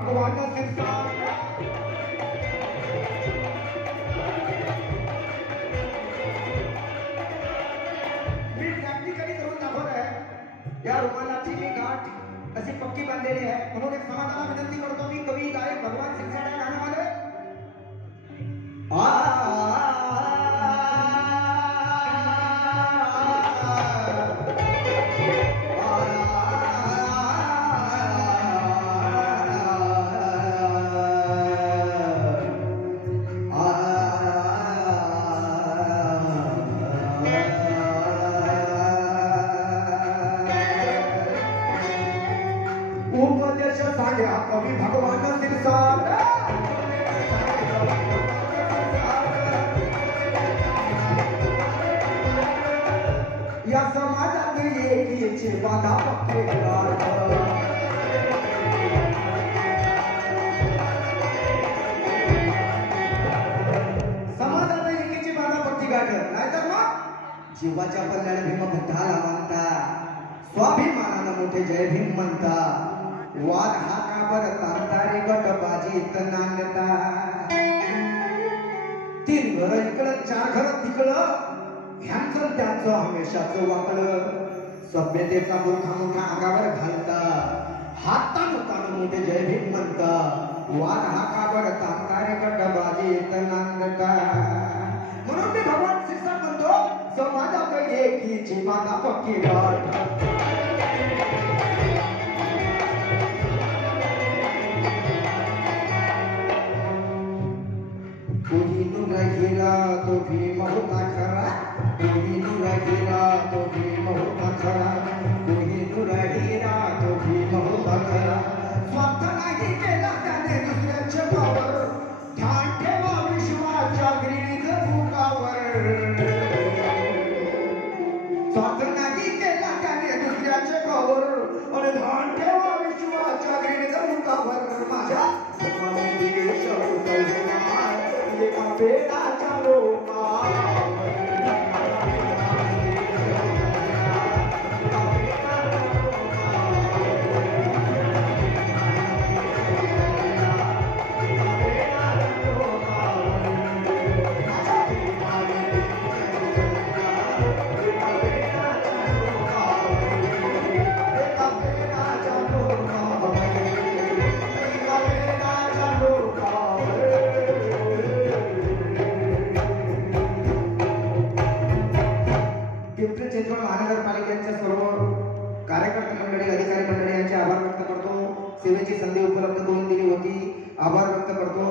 भगवान का सिरसा मी प्रॅक्टिकली करून दाखवत आहे. या रुमालाची मी गाठ अशी पक्की बांधलेली आहे. म्हणून एक समाजाला विनंती करतो मी, कवी गायक भगवान सिरसा या गाण्यामध्ये उपदेश सांग्या कवी भगवान सिरसा या समाजात एकीचे बाधा पक्के गाठ. समाजात एकीची बाधा पक्की गाठ नाहीतर मग जीवाच्या पल्ल्याला भीम बुद्धाला म्हणता, स्वाभिमानानं मोठे जय भीम म्हणता. वाद हा का बरं तांतारे गटबाजीत नांदता. 3 घर इकडं 4 घर तिकडं ह्यांचं त्यांचं हमेशाचं वाकलं. सभ्यतेचा मोठा मोठा अंगावर घालता, हातानं मोठे जय भीम म्हणता. वाद हा का बरं तांतारे गटबाजीत नांदता. म्हणून मी भगवान सिरसा म्हणतो, समाजात एकीची बाधा पक्की गाठ. कोहिनूर हीरा तो भीम होता खरा. कोहिनूर हीरा तो भीम होता खरा. कोहिनूर हीरा तो भीम होता खरा. स्वार्थ नाही केला त्याने दुसऱ्याच्या पावर. ध्यान ठेवा विश्वाच्या ग्रीड भूकावर. स्वार्थ नाही केला त्याने दुसऱ्याच्या पावर. आणि ध्यान ठेवा विश्वाच्या ग्रीड भूकावर. माझ्या बेटाच्या लोकावर पिंपरी चिंचवड महानगरपालिकेच्या सर्व कार्यकर्ते मंडळी, अधिकारी मंडळी यांचे आभार व्यक्त करतो. सेवेची संधी उपलब्ध करून दिली होती, आभार व्यक्त करतो.